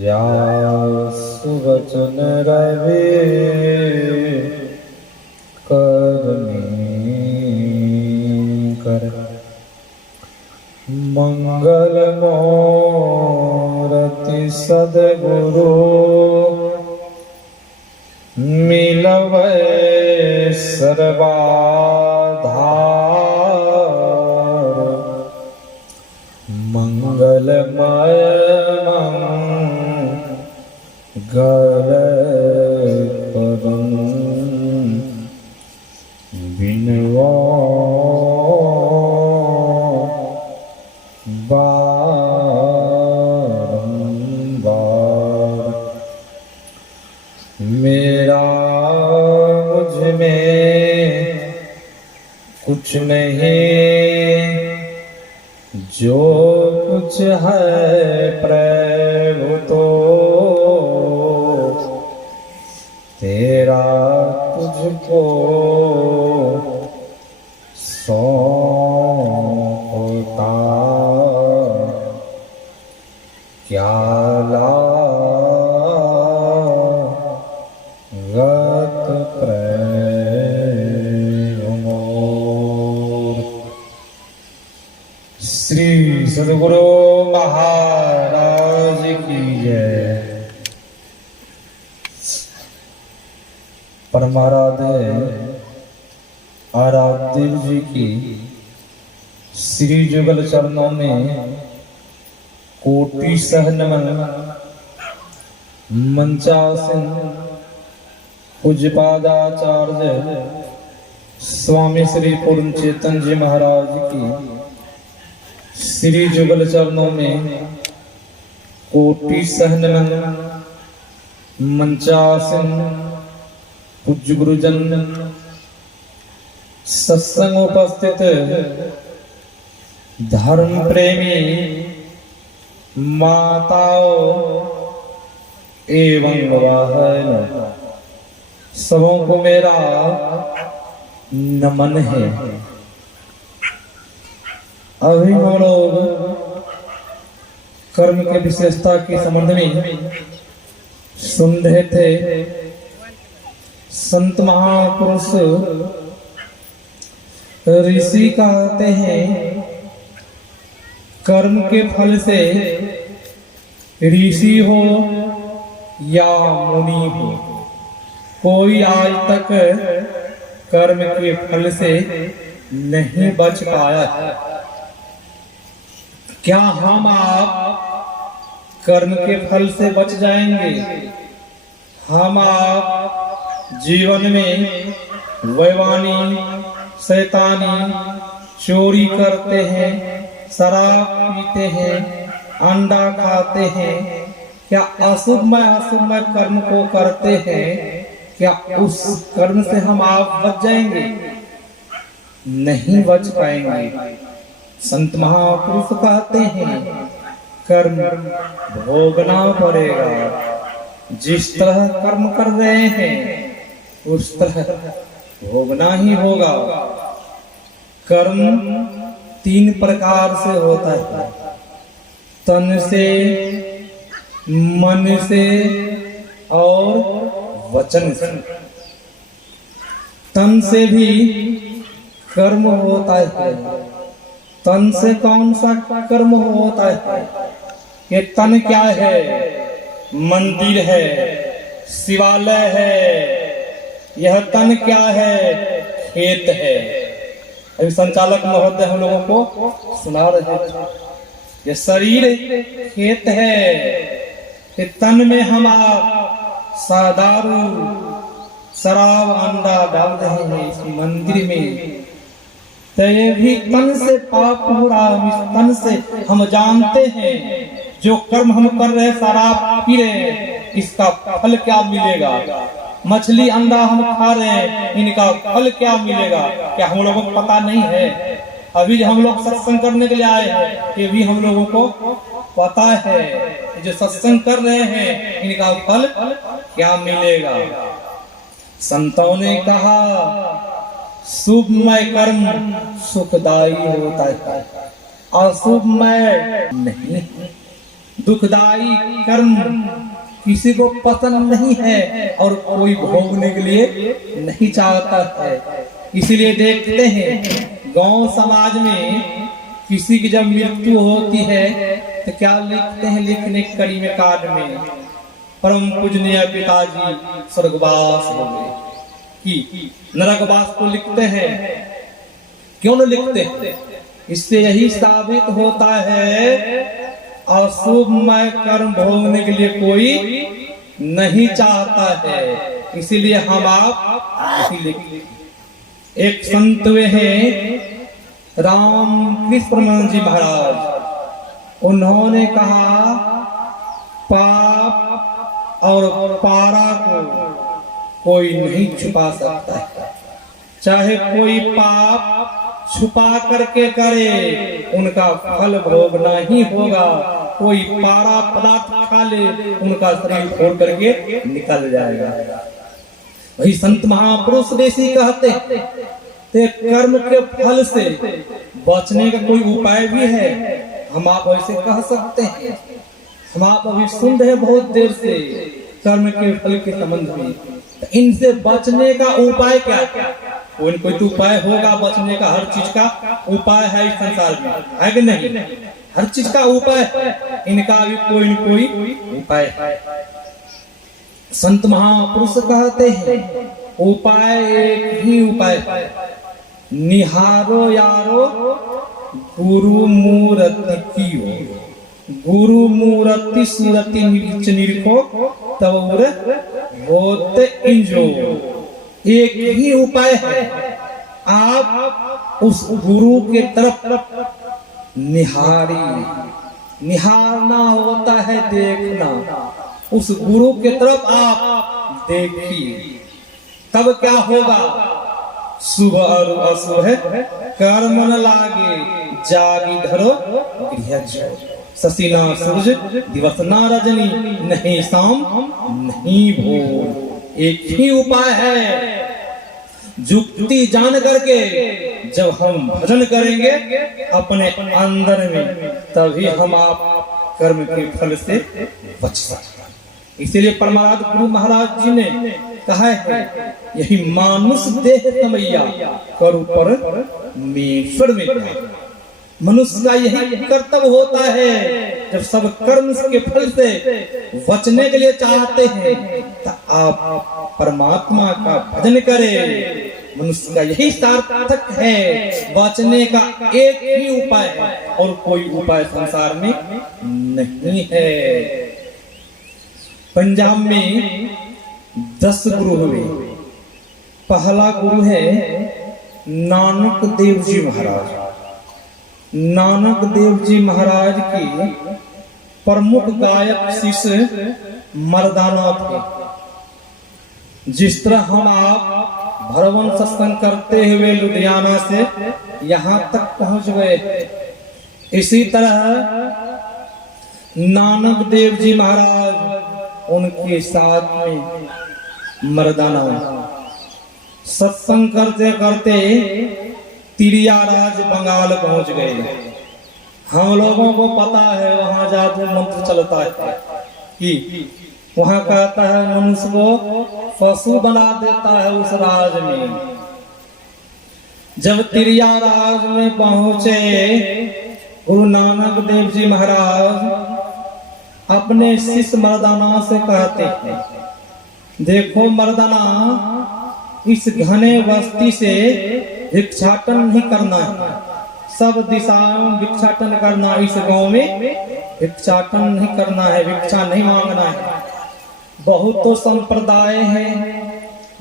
जासु वचन रवि करनी कर मंगल मूर्ति सद्गुरु मिलवै सर्वाधार मंगलमय मंगल करुं बिनवा बारंबार मेरा मुझ में कुछ नहीं जो कुछ है प्रभु तो तेरा तुझको सौंपता क्या लागत प्रेम श्री सद्गुरु महाराज की जय। परमाराध्य आराध्य जी की श्री जुगल चरणों में कोटि सह नमन। मंचासन पूज्यपादाचार्य स्वामी श्री पूर्ण चेतन जी महाराज की श्री जुगल चरणों में कोटि सह नमन। मंचासन पूज्य गुरुजन सत्संग उपस्थित धर्म प्रेमी माताओं एवं बहन सबों को मेरा नमन है। अभी हम लोग कर्म के विशेषता के संबंध में सुन रहे थे। संत महापुरुष ऋषि कहते हैं कर्म के फल से ऋषि हो या मुनि हो कोई आज तक कर्म के फल से नहीं बच पाया है। क्या हम आप कर्म के फल से बच जाएंगे? हम आप जीवन में वैवानी शैतानी चोरी करते हैं, शराब पीते हैं, अंडा खाते हैं, क्या अशुभमय कर्म को करते हैं? क्या उस कर्म से हम आप बच जाएंगे? नहीं बच पाएंगे। संत महापुरुष कहते हैं कर्म भोगना पड़ेगा। जिस तरह कर्म कर रहे हैं उस तरह भोगना ही होगा। कर्म 3 प्रकार से होता है, तन से, मन से और वचन से। तन से भी कर्म होता है। तन से कौन सा कर्म होता है? ये तन क्या है? मंदिर है, शिवालय है। यह तन क्या है? खेत है। अभी संचालक महोदय हम लोगों को सुना रहे थे। ये शरीर खेत है। कि तन में हम आप दारू शराब अंडा डाल रहे हैं इस मंदिर में, तो ये भी तन से पाप हो रहा है। इस तन से हम जानते हैं जो कर्म हम कर रहे हैं, शराब पी रहे हैं, इसका फल क्या मिलेगा? मछली अंडा हम खा रहे हैं, इनका फल क्या मिलेगा? क्या हम लोगों को पता नहीं है? अभी हम लोग सत्संग करने के लिए आए हैं, ये भी हम लोगों को पता है। जो सत्संग कर रहे हैं इनका फल क्या मिलेगा? संतों ने कहा शुभमय कर्म सुखदायी होता है, अशुभमय नहीं। दुखदाई कर्म किसी को पसंद नहीं है और कोई भोगने के लिए नहीं चाहता है। इसीलिए देखते हैं गांव समाज में किसी की जब मृत्यु होती है तो क्या लिखते हैं, लिखने कड़ी में कार्ड में, परम पूजनीय पिताजी स्वर्गवास हो गए कि नरकवास को लिखते हैं। क्यों न लिखते? इससे यही साबित होता है अशुभमय कर्म भोगने के लिए कोई नहीं चाहता है। इसीलिए हम आप यही लिखते। एक संत वे हैं राम कृष्ण परमहंस जी महाराज, उन्होंने कहा पाप और पारा को कोई नहीं छुपा सकता है। चाहे कोई पाप छुपा करके करे उनका फल भोगना ही होगा। कोई पारा पदार्थ खा ले उनका शरीर फोड़ करके निकल जाएगा। वही संत महापुरुष ऋषि कहते ते कर्म के फल से बचने का कोई उपाय भी है। हम आप ऐसे कह सकते हैं। हम आप अभी सुन रहे बहुत देर से कर्म के फल के संबंध में, तो इनसे बचने का उपाय क्या? कोई तो उपाय होगा बचने का। हर चीज का उपाय है इस संसार में, है कि नहीं? हर चीज का उपाय है, इनका भी कोई न कोई उपाय है। संत महापुरुष कहते हैं उपाय एक ही उपाय है, निहारो यारो गुरु मूर्ति कियो। गुरु मूर्ति सूरति निरीखो तब होते इंजो। एक ही उपाय है, आप उस गुरु के तरफ निहारना होता है, देखना। उस गुरु के तरफ आप देखिए, तब क्या होगा? शुभ और अशुभ कर्म न लागे, जागी धरो गृह जो। शशिना सूरज दिवस ना रजनी, नहीं शाम नहीं भोर। एक ही उपाय है, जुक्ति जान करके जब हम भजन करेंगे अपने अंदर में, तभी हम आप कर्म के फल से बच सकते। इसीलिए परमाराध गुरु महाराज जी ने कहा है यही मानुष देह समैया करु पर मेश्वर में। मनुष्य का यही कर्तव्य होता है, जब सब कर्म के फल से बचने के लिए चाहते हैं तो आप परमात्मा का भजन करें। मनुष्य का यही सार्थक है, बचने का एक ही उपाय है और कोई उपाय संसार में नहीं है। पंजाब में 10 गुरु हुए। पहला गुरु है नानक देव जी महाराज। नानक देव जी महाराज की प्रमुख गायक शिष्य मर्दाना थे। जिस तरह हम आप भरवन सत्संग करते हुए लुधियाना से यहाँ तक पहुंच गए, इसी तरह नानक देव जी महाराज उनके साथ में मर्दाना सत्संग करते करते तिरिया राज बंगाल पहुंच गए। हम लोगों को पता है वहां जादू मंत्र चलता है कि वहां कहता है मनुष्य को पशु बना देता है उस राज में। जब तिरिया राज में पहुंचे गुरु नानक देव जी महाराज अपने शिष्य मर्दाना से कहते हैं, देखो मर्दाना, इस घने बस्ती से भिक्षाटन नहीं करना है, सब दिशाओं में भिक्षाटन करना। इस गांव में भिक्षाटन नहीं करना है, भिक्षा नहीं मांगना है। बहुत तो संप्रदाय है,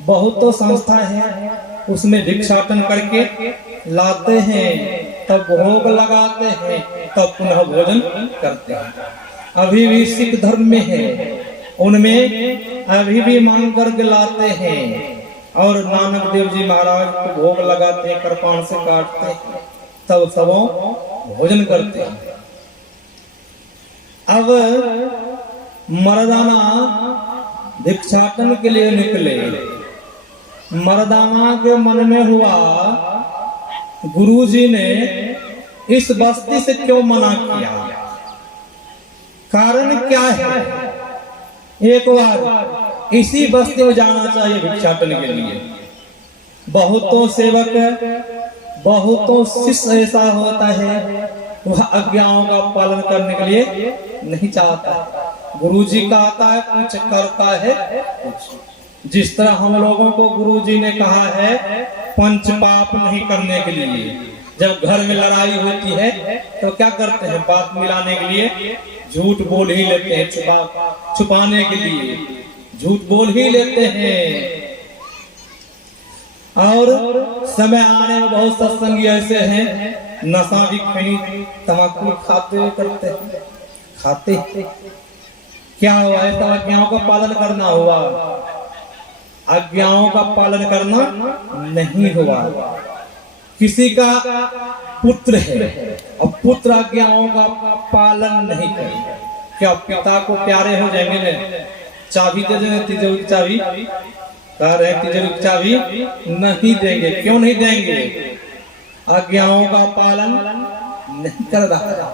बहुत तो संस्था है, उसमें भिक्षाटन करके लाते हैं, तब भोग लगाते हैं, तब पुनः भोजन करते हैं। अभी भी सिख धर्म में है, उनमें अभी भी मांग करके लाते हैं और नानक देव जी महाराज को भोग लगाते हैं, कृपाण से काटते हैं, तब सबों भोजन करते हैं। अब मर्दाना भिक्षाटन के लिए निकले। मर्दाना के मन में हुआ गुरुजी ने इस बस्ती से क्यों मना किया। कारण क्या है? एक बार इसी बस्ती में जाना चाहिए भिक्षाटन के लिए। बहुतों सेवक, बहुतों शिष्य ऐसा होता है वह आज्ञाओं का पालन करने के लिए नहीं चाहता। गुरुजी कहता है कुछ, करता है कुछ। जिस तरह हम लोगों को गुरुजी ने कहा है पंच पाप नहीं करने के लिए, जब घर में लड़ाई होती है तो क्या करते हैं? बात मिलाने के लिए झूठ बोल ही लेते हैं, छुपाने के लिए झूठ बोल ही लेते हैं। और समय आने में बहुत सत्संगी ऐसे हैं नशा भी खैनी तम्बाकू खाते करते हैं, खाते। क्या हुआ? ऐसा आज्ञाओं का पालन करना हुआ? आज्ञाओं का पालन करना नहीं हुआ। किसी का पुत्र है और पुत्र आज्ञाओं का पालन नहीं करे, क्या पिता को प्यारे हो जाएंगे? न चाबी दे देंगे, तिजोरी की चाबी कह रहे हैं, तिजोरी की चाबी नहीं देंगे। क्यों नहीं देंगे? आज्ञाओं का पालन नहीं कर रहा।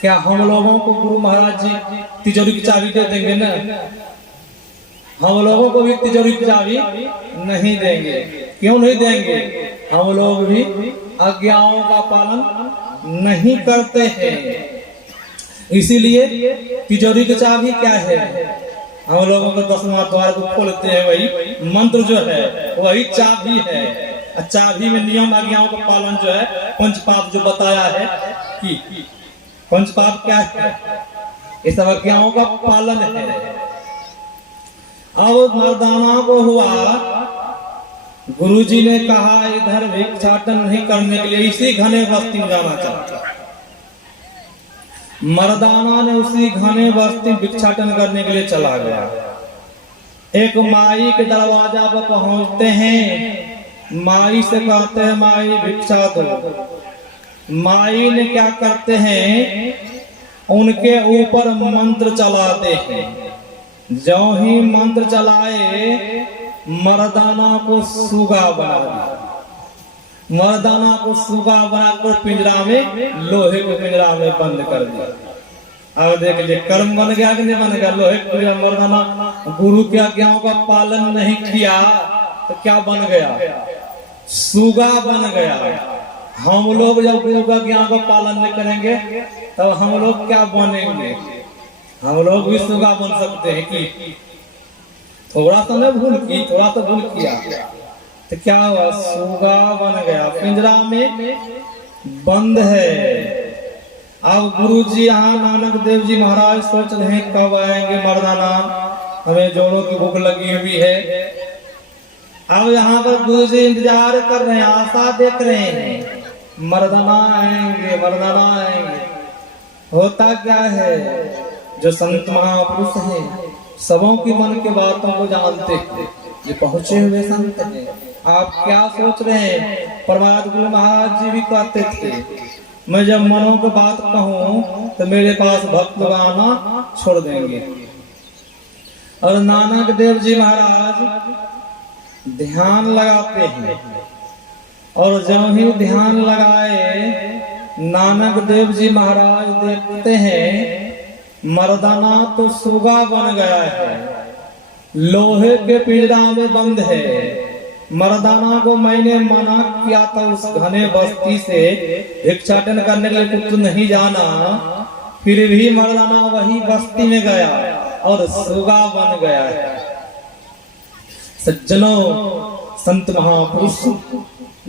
क्या हम लोगों को गुरु महाराज जी तिजोरी की चाबी दे देंगे? न हम लोगों को भी तिजोरी की चाबी नहीं देंगे। क्यों नहीं देंगे? हम लोग भी आज्ञाओं का पालन नहीं करते हैं। इसीलिए तिजोरी की चाबी क्या है? हम लोगों को 10वां द्वार को खोलते हैं, वही मंत्र जो है वही चाबी है। चाबी में नियम आज्ञाओं का पालन जो है, पंच पाप जो बताया है कि पंच पाप क्या है? ये सब आज्ञाओं का पालन है। अब मर्दाना को हुआ, गुरुजी ने कहा इधर भिक्षाटन नहीं करने के लिए इसी घने बस्ती में जाना चाहता। मर्दाना ने उसी घने बस्ती भिक्षाटन करने के लिए चला गया। एक माई के दरवाजा पर पहुंचते हैं, माई से कहते हैं माई भिक्षा दो। माई ने क्या करते हैं? उनके ऊपर मंत्र चलाते हैं। जो ही मंत्र चलाए मर्दाना को सुगा बना दिया। मर्दाना को सुगा बनाकर पिंजरा में, लोहे के पिंजरा में बंद कर दिया। अब देख लीजिए कर्म बन गया कि नहीं बन गया? लोहे के पिंजरा। मर्दाना गुरु की आज्ञाओं का पालन नहीं किया तो क्या बन गया? सुगा बन गया। हम लोग जब गुरु की आज्ञाओं का पालन नहीं करेंगे तब हम लोग क्या बनेंगे? हम लोग भी सुगा बन सकते हैं कि थोड़ा सा न भूल की, थोड़ा सा भूल किया तो क्या हुआ? सुगा बन गया, पिंजरा में बंद है। अब गुरु जी यहाँ नानक देव जी महाराज सोच रहे हैं कब आएंगे मर्दाना, हमें जोड़ों की भूख लगी हुई है। अब यहाँ पर गुरु जी इंतजार कर रहे हैं, आशा देख रहे हैं मर्दाना आएंगे, मर्दाना आएंगे। होता क्या है? जो संत महापुरुष हैं सबों की मन के बातों को जानते हैं, ये पहुंचे हुए संत हैं। आप क्या सोच रहे हैं? परमात्मा गुरु महाराज जी भी कहते थे मैं जब मनों की बात कहूँ तो मेरे पास भक्त आना छोड़ देंगे। और नानक देव जी महाराज ध्यान लगाते हैं, और जब ही ध्यान लगाए नानक देव जी महाराज देखते हैं मर्दाना तो सुगा बन गया है, लोहे के पिंजरा में बंद है। मर्दाना को मैंने मना किया था उस घने बस्ती से भिक्षाटन करने के लिए कुछ नहीं जाना, फिर भी मर्दाना वही बस्ती में गया और सुगा बन गया है। सज्जनों, संत महापुरुष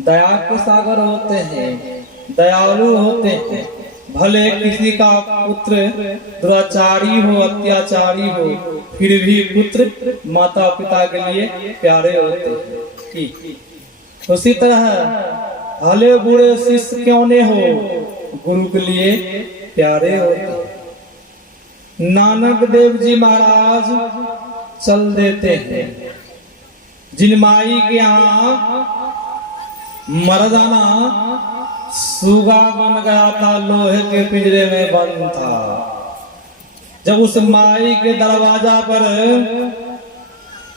दया के सागर होते हैं, दयालु होते हैं। भले किसी का पुत्र दुराचारी हो, अत्याचारी हो, फिर भी पुत्र माता पिता के लिए प्यारे होते हैं। उसी तरह भले बूढ़े शिष्य क्यों न हो, गुरु के लिए प्यारे होते। नानक देव जी महाराज चल देते हैं। जिन माई के यहाँ मर्दाना सुगा बन गया था, लोहे के पिंजरे में बंद था, जब उस माई के दरवाजा पर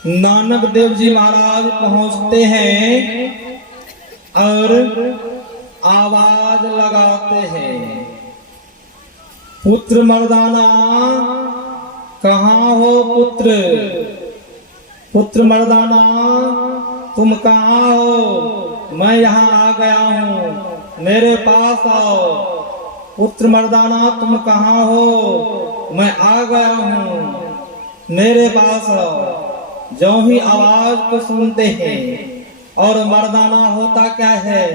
नानक देव जी महाराज पहुंचते हैं और आवाज लगाते हैं, पुत्र मर्दाना कहाँ हो पुत्र? पुत्र मर्दाना तुम कहाँ हो? मैं यहाँ आ गया हूँ, मेरे पास आओ। पुत्र मर्दाना तुम कहाँ हो? मैं आ गया हूँ, मेरे पास आओ। जो ही आवाज को सुनते हैं, और मर्दाना होता क्या है,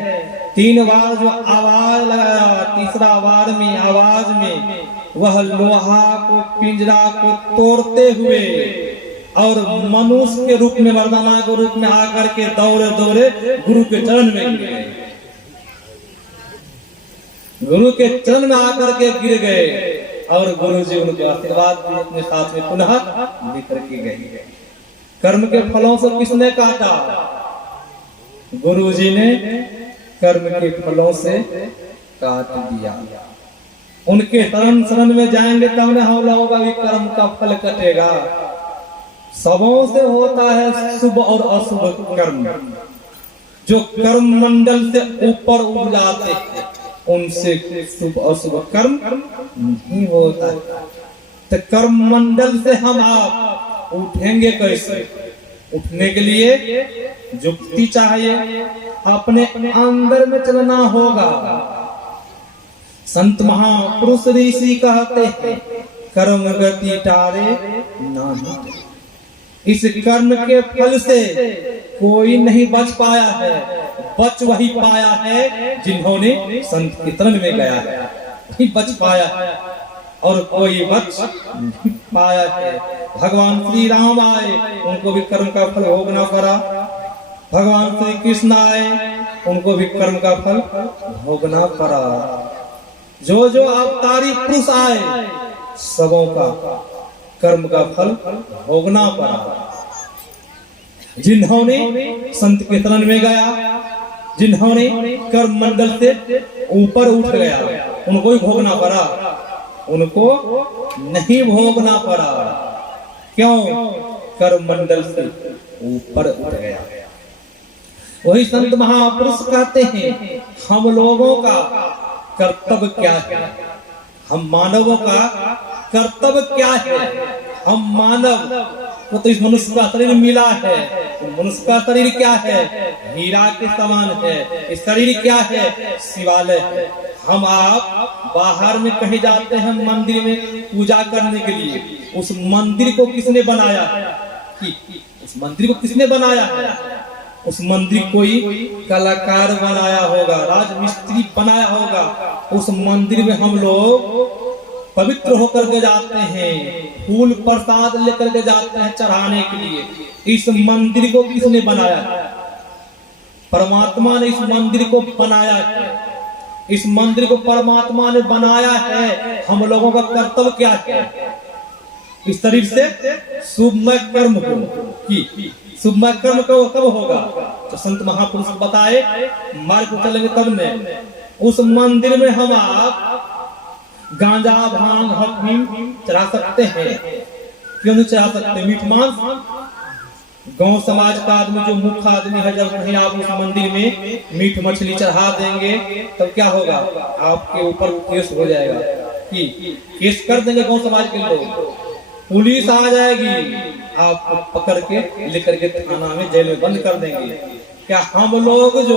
3 बार जो आवाज लगाया, तीसरा बार में आवाज में वह लोहा को, पिंजरा को तोड़ते हुए और मनुष्य के रूप में, मर्दाना के रूप में आकर के दौड़े दौड़े गुरु के चरण में गिर गए। गुरु के चरण में आकर के गिर गए और गुरु जी उनको आशीर्वाद दिए, अपने साथ में पुनः लेकर के गए। कर्म के फलों से किसने काटा? गुरु जी ने कर्म के फलों से काट दिया। उनके शरण में जाएंगे तब न हम लोगों का भी कर्म का फल कटेगा। सबों से होता है शुभ और अशुभ कर्म। जो कर्म मंडल से ऊपर उठ जाते हैं उनसे शुभ अशुभ कर्म नहीं होता है। तो कर्म मंडल से हम आप उठेंगे कैसे? उठने के लिए युक्ति चाहिए, अपने अंदर में चलना होगा। संत महापुरुष ऋषि कहते हैं कर्म गति टारे नहीं। इस कर्म के फल से कोई नहीं बच पाया है, बच वही पाया है जिन्होंने संत के शरण में गया है, वही बच पाया है और कोई बच नहीं पाया है। भगवान श्री राम आए, उनको भी कर्म का फल भोगना पड़ा। भगवान श्री कृष्ण आए, उनको भी कर्म का फल भोगना पड़ा। जो जो अवतारी पुरुष आए, सबों का कर्म का फल भोगना पड़ा। जिन्होंने संत के शरण में गया, जिन्होंने कर्म मंडल से ऊपर उठ गया, उनको ही भोगना पड़ा, उनको नहीं भोगना पड़ा। क्यों? कर्म मंडल से ऊपर उठ गया। वही संत महापुरुष कहते हैं हम लोगों का कर्तव्य क्या है? हम मानवों का कर्तव्य क्या है? हम मानव को तो इस मनुष्य का शरीर मिला है, तो मनुष्य का शरीर क्या है? हीरा के समान है। इस शरीर क्या है? शिवालय है। हम आप बाहर में कहीं जाते हैं मंदिर में पूजा करने के लिए, उस मंदिर को किसने बनाया है? उस मंदिर को किसने बनाया है? उस मंदिर कोई कलाकार बनाया होगा, राजमिस्त्री बनाया होगा। उस मंदिर में हम लोग पवित्र होकर के जाते हैं, फूल प्रसाद लेकर के जाते हैं चढ़ाने के लिए। इस मंदिर को किसने बनाया? परमात्मा ने इस मंदिर को बनाया है। इस मंदिर को परमात्मा ने बनाया है। हम लोगों का कर्तव्य क्या है? इस शरीर से शुभमय कर्म हो कि शुभमय कर्म कब होगा? तो संत महापुरुष बताए मार्ग को चलेंगे तब ने। उस मंदिर में हम आप गांजा भांग अफीम चढ़ा सकते हैं। क्यों नहीं चढ़ा सकते? मीठ मांस। गांव समाज का आदमी जो मुख्य आदमी है, जब कहीं आप उस मंदिर में मीठ मछली चढ़ा देंगे तब क्या होगा? आपके ऊपर केस हो जाएगा कि केस कर देंगे गांव समाज के लोग, पुलिस आ जाएगी, आपको पकड़ के लेकर के थाना में जेल में बंद कर देंगे। क्या हम लोग जो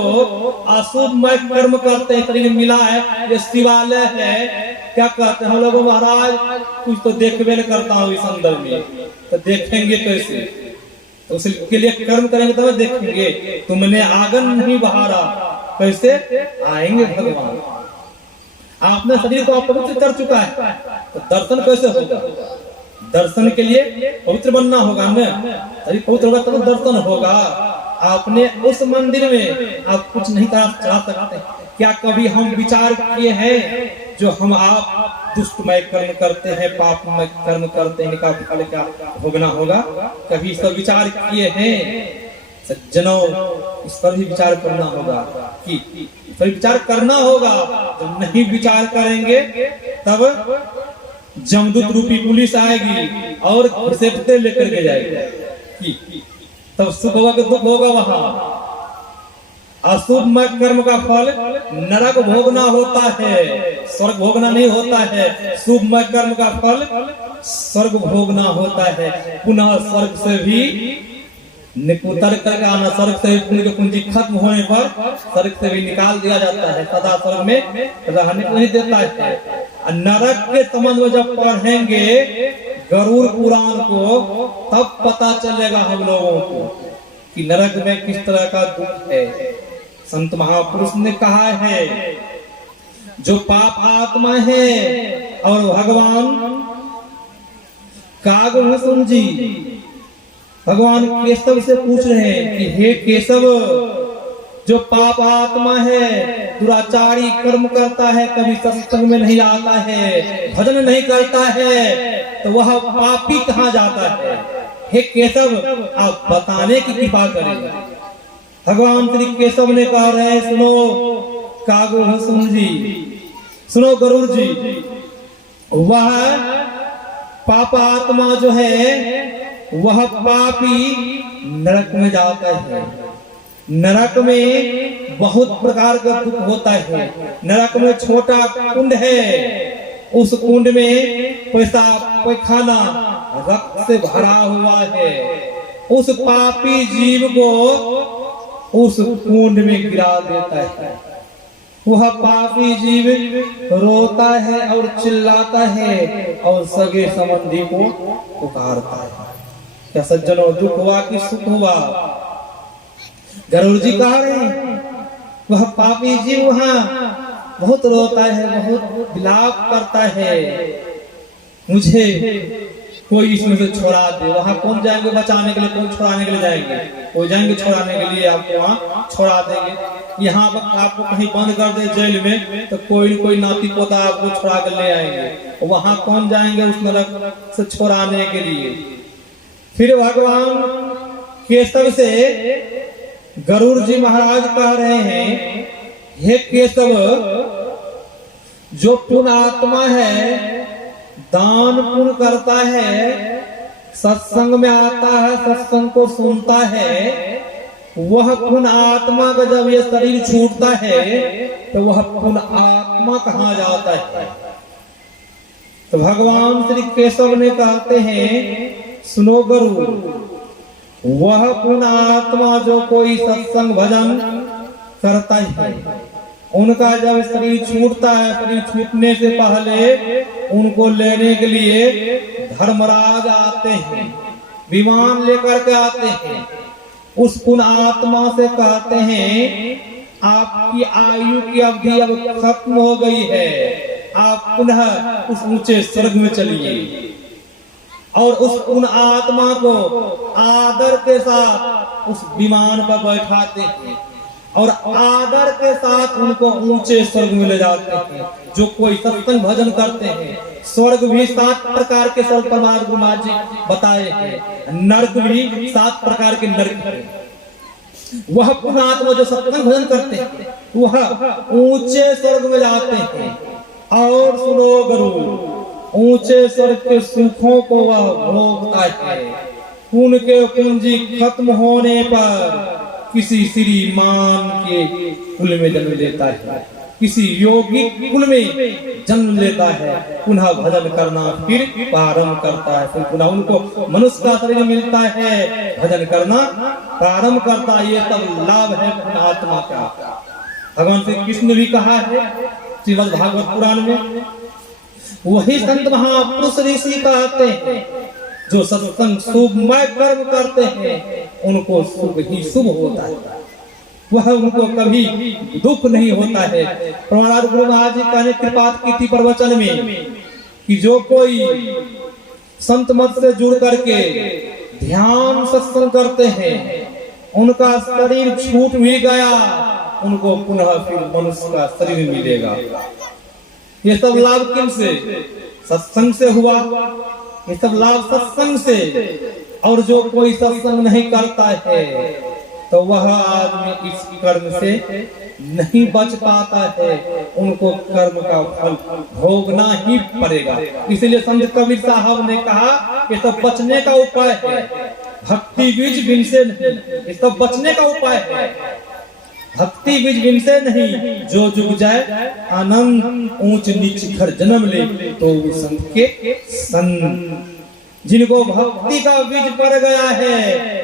अशुभमय कर्म करते हैं, शरीर मिला है, ये शिवालय है, क्या कहते हैं हम लोग? महाराज कुछ तो देखबे न करता हूँ इस अंदर में, तो देखेंगे कैसे? तो उसके लिए कर्म करेंगे तब देखेंगे। तुमने आंगन नहीं बहारा, कैसे आएंगे भगवान? आपने शरीर को अपवित्र कर चुका है, तो दर्शन कैसे होगा? दर्शन के लिए पवित्र बनना होगा न, शरीर पवित्र होगा तब दर्शन होगा। आपने उस मंदिर में आप कुछ नहीं चढ़ा सकते। क्या कभी हम विचार किए हैं जो हम आप दुष्टमय कर्म करते हैं, पापमय कर्म करते हैं, इनका फल क्या भोगना होगा? कभी सब विचार किए हैं? सज्जनों, इस पर भी विचार करना होगा कि इस पर विचार करना होगा। जब नहीं विचार करेंगे तब जमदूत रूपी पुलिस आएगी और घसीटते लेकर के जाएगी कि तब सुख होगा कि दुख होगा। वहां अशुभमय कर्म का फल नरक भोगना होता है, स्वर्ग भोगना नहीं होता है। शुभमय कर्म का फल स्वर्ग भोगना होता है। पुनः स्वर्ग से भी उतर कर आना, स्वर्ग से पुण्य की पूंजी खत्म होने पर स्वर्ग से भी निकाल दिया जाता है, सदा स्वर्ग में रहने को नहीं देता है। नरक के संबंध में जब पढ़ेंगे गरुड़ पुराण को, तब पता चलेगा हम लोगों को कि नरक में किस तरह का दुख है। संत महापुरुष ने कहा है, जो पाप आत्मा है और भगवान कागभूषण जी भगवान केशव से पूछ रहे हैं कि हे केशव, जो पाप आत्मा है, दुराचारी कर्म करता है, कभी सत्संग में नहीं आता है, भजन नहीं करता है, तो वह पापी कहाँ जाता है? हे केशव, आप बताने की कृपा करें। भगवान श्री केशव ने कहा रहे, सुनो कागभूषण जी, सुनो गरुड़ जी, वह पाप आत्मा जो है वह पापी नरक में जाता है। नरक में बहुत प्रकार का दुख होता है। नरक में छोटा कुंड है, उस कुंड में पेशाब पैखाना रक्त से भरा हुआ है। उस पापी जीव को उस कुंड में गिरा देता है। वह पापी जीव रोता है और चिल्लाता है और सगे संबंधी को पुकारता है। क्या सज्जनों, दुख हुआ कि सुख हुआ? गरुड़ जी कह रहे हैं, वह पापी जीव वहां बहुत रोता है, बहुत विलाप करता है, मुझे कोई इसमें से छोड़ा दे। वहां कौन जाएंगे बचाने के लिए? कौन छोड़ाने के लिए जाएंगे? कोई जाएंगे छोड़ाने के लिए, आपको वहां छोड़ा देंगे। यहाँ पर आपको कहीं बंद कर दे जेल में, तो कोई कोई नाती पोता आपको छोड़ा कर ले आएंगे। वहां कौन जाएंगे उस नरक से छोड़ाने के लिए? फिर भगवान केशव से गरुड़ जी महाराज कह रहे हैं, हे केशव, जो पुण्य आत्मा है, दान पुण्य करता है, सत्संग में आता है, सत्संग को सुनता है, वह पुण्य आत्मा का जब ये शरीर छूटता है तो वह पुण्य आत्मा कहाँ जाता है? तो भगवान श्री केशव ने कहते हैं, सुनो गरुड़, वह पुण्य आत्मा जो कोई सत्संग भजन करता है, उनका जब शरीर छूटता है, शरीर छूटने से पहले उनको लेने के लिए धर्मराज आते हैं, विमान लेकर के आते हैं। उस पुण्य आत्मा से कहते हैं, आपकी आयु की अवधि अब खत्म हो गई है, आप पुनः उस ऊंचे स्वर्ग में चलिए। और उस पुण्य आत्मा को आदर के साथ उस विमान पर बैठाते हैं और आदर के साथ उनको ऊंचे स्वर्ग में ले जाते हैं। जो कोई सत्संग भजन करते हैं, स्वर्ग भी 7 प्रकार के स्वर्ग परमात्मा जी बताए हैं, नरक भी 7 प्रकार के नरक हैं। वह पुण्य आत्मा जो सत्संग भजन करते हैं वह ऊंचे स्वर्ग में जाते हैं। और सुनो गरुड़, ऊंचे स्वर्ग के सुखों को वह भोगता है। उनके पूंजी खत्म होने पर किसी श्रीमान के कुल में जन्म लेता है, किसी योगी कुल में जन्म लेता है, पुनः भजन करना फिर प्रारंभ करता है। फिर पुनः उनको मनुष्य का शरीर मिलता है, भजन करना प्रारंभ करता है। ये सब लाभ है आत्मा का। भगवान श्री कृष्ण भी कहा है श्रीमद् भागवत पुराण में, वही संत महापुरुष ऋषि कहते हैं, जो सत्संग शुभमय कर्म करते हैं उनको शुभ ही शुभ होता है, वह उनको कभी दुख नहीं होता है। प्रमाणार्थ गुरु महाराज जी कहने कृपात की थी प्रवचन में कि जो कोई संत मत से जुड़ करके ध्यान सत्संग करते हैं, उनका शरीर छूट भी गया, उनको पुनः फिर मनुष्य का शरीर मिलेगा। ये सब लाभ किन से? सत्संग से हुआ। ये सब लाभ सत्संग से। और जो कोई सत्संग नहीं करता है तो वह आदमी इस कर्म से नहीं बच पाता है, उनको कर्म का फल भोगना ही पड़ेगा। इसलिए संत कबीर साहब ने कहा ये सब बचने का उपाय है, भक्ति बीज बिन से नहीं, ये सब बचने का उपाय है। भक्ति बीज विनसे नहीं, जो जुग जाए आनंद, ऊंच नीच घर जन्म ले तो संत के संग। जिनको भक्ति का बीज पड़ गया है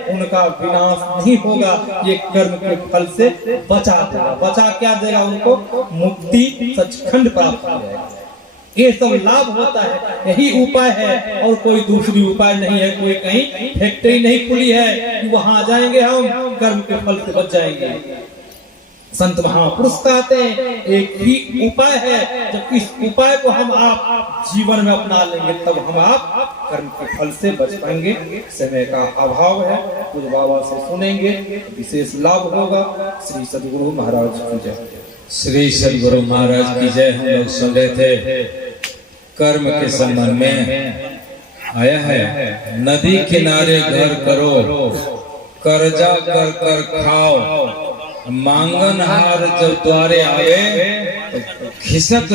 उनका विनाश नहीं होगा, ये कर्म के फल से बचा देगा। बचा क्या देगा? उनको मुक्ति सचखंड प्राप्त हो जाएगा। ये सब लाभ होता है, यही उपाय है और कोई दूसरी उपाय नहीं है। कोई कहीं फैक्ट्री नहीं खुली है कि वहां जाएंगे हम कर्म के फल से बच जाएंगे। संत महापुरुष कहते हैं एक ही उपाय है, जब इस उपाय को हम आप जीवन में अपना लेंगे तब हम आप कर्म के फल से बच पाएंगे। समय का अभाव है, कुछ बाबा से सुनेंगे, विशेष लाभ होगा। श्री सद्गुरु महाराज की जय। श्री सद्गुरु महाराज की जय। हम लोग सुन रहे थे कर्म के संबंध में आया है, नदी किनारे घर करो, कर्जा कर कर खाओ, मांगन हार जब द्वारे आवे, खिसक